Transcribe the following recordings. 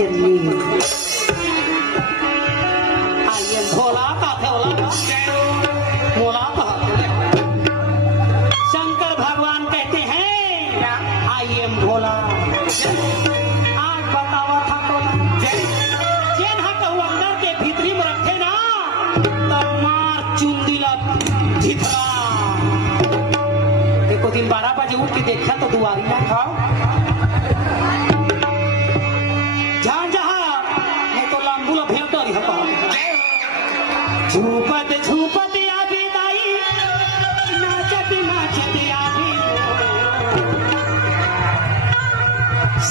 जननी आइए भोला का भोला भोला का शंकर भगवान कहते हैं आई एम भोला। आज बतावा था भोला जेन हा कहू अंदर के भीतरी में रखे ना तब मार चुन दिला धिथरा। देखो दिन 12 बजे उठ के देखा तो दुआरी ना खाओ झूपत झूपत आवी दाई नाचत नाचत आवी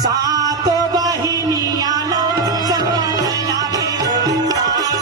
सातो बहिनिया लो सकत आवी